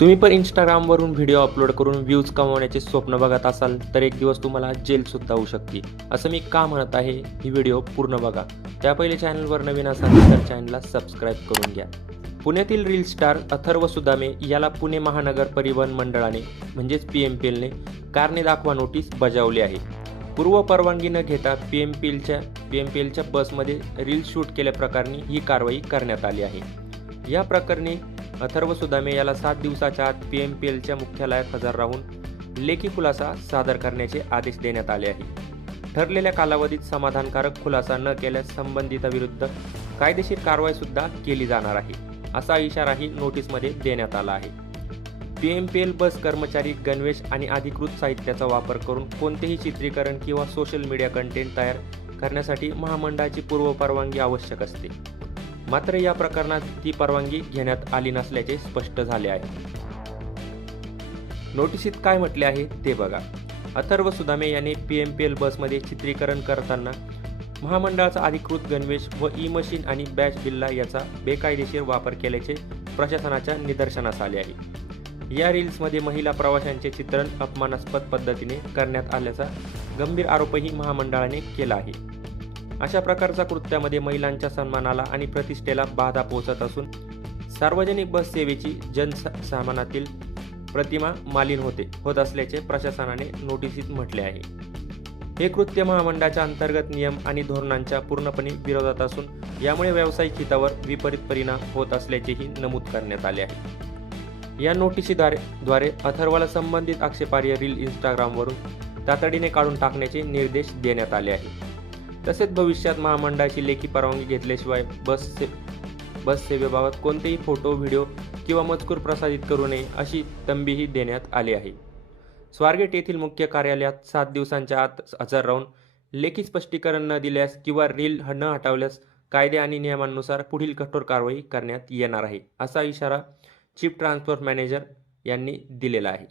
तुम्ही पण इंस्टाग्रामवरून video upload करून व्ह्यूज कमवण्याचे स्वप्न बघत असाल तर एक दिवस तुम्हाला जेलसुद्धा होऊ शकते. असं मी का म्हणत आहे, ही व्हिडिओ पूर्ण बघा. त्या पहिले चॅनलवर नवीन असाल तर चॅनलला सबस्क्राईब करून घ्या. पुण्यातील रील स्टार अथर्व सुदामे याला पुणे महानगर परिवहन मंडळाने म्हणजेच PMPLने कारणे दाखवा नोटीस बजावली आहे. पूर्व परवानगी न घेता PMPLच्या बसमध्ये रील शूट केल्याप्रकरणी ही कारवाई करण्यात आली आहे. या प्रकरणी अथर्व सुदामे याला 7 दिवसाच्या आत PMPLच्या मुख्यालयात हजर राहून लेखी खुलासा सादर करण्याचे आदेश देण्यात आले आहे. ठरलेल्या कालावधीत समाधानकारक खुलासा न केल्यास संबंधिताविरुद्ध कायदेशीर कारवाई सुद्धा केली जाणार आहे, असा इशाराही नोटीसमध्ये देण्यात आला आहे. PMPL बस कर्मचारी गणवेश आणि अधिकृत साहित्याचा वापर करून कोणतेही चित्रीकरण किंवा सोशल मीडिया कंटेंट तयार करण्यासाठी महामंडळाची पूर्वपरवानगी आवश्यक असते. मात्र या प्रकरणात ती परवानगी घेण्यात आली नसल्याचे स्पष्ट झाले आहे. नोटिसीत काय म्हटले आहे ते बघा. अथर्व सुदामे याने PMPL बसमध्ये चित्रीकरण करताना महामंडळाचा अधिकृत गणवेश व ई-मशीन आणि बॅच बिल्ला याचा बेकायदेशीर वापर केल्याचे प्रशासनाच्या निदर्शनास आले आहे. या रील्समध्ये महिला प्रवाशांचे चित्रण अपमानास्पद पद्धतीने करण्यात आल्याचा गंभीर आरोपही महामंडळाने केला आहे. अशा प्रकारच्या कृत्यामध्ये महिलांच्या सन्मानाला आणि प्रतिष्ठेला बाधा पोहोचत असून सार्वजनिक बस सेवेची जनसामान्यातील प्रतिमा मालिन होत असल्याचे प्रशासनाने नोटिसीत म्हटले आहे. हे कृत्य महामंडळाच्या अंतर्गत नियम आणि धोरणांच्या पूर्णपणे विरोधात असून यामुळे व्यावसायिक हितावर विपरीत परिणाम होत असल्याचेही नमूद करण्यात आले आहे. या नोटिसीद्वारे अथर्वला संबंधित आक्षेपार्ह रील इंस्टाग्रामवरून तातडीने काढून टाकण्याचे निर्देश देण्यात आले आहे. तसेच भविष्यात महामंडळाची लेखी परवानगी घेतल्याशिवाय बस सेवेबाबत कोणतेही फोटो, व्हिडिओ किंवा मजकूर प्रसारित करू नये अशी तंबीही देण्यात आली आहे. स्वारगेट येथील मुख्य कार्यालयात 7 दिवसांच्या आत हजर राहून लेखी स्पष्टीकरण न दिल्यास किंवा रील न हटवल्यास कायदे आणि नियमांनुसार पुढील कठोर कारवाई करण्यात येणार आहे, असा इशारा चीफ ट्रान्सपोर्ट मॅनेजर यांनी दिलेला आहे.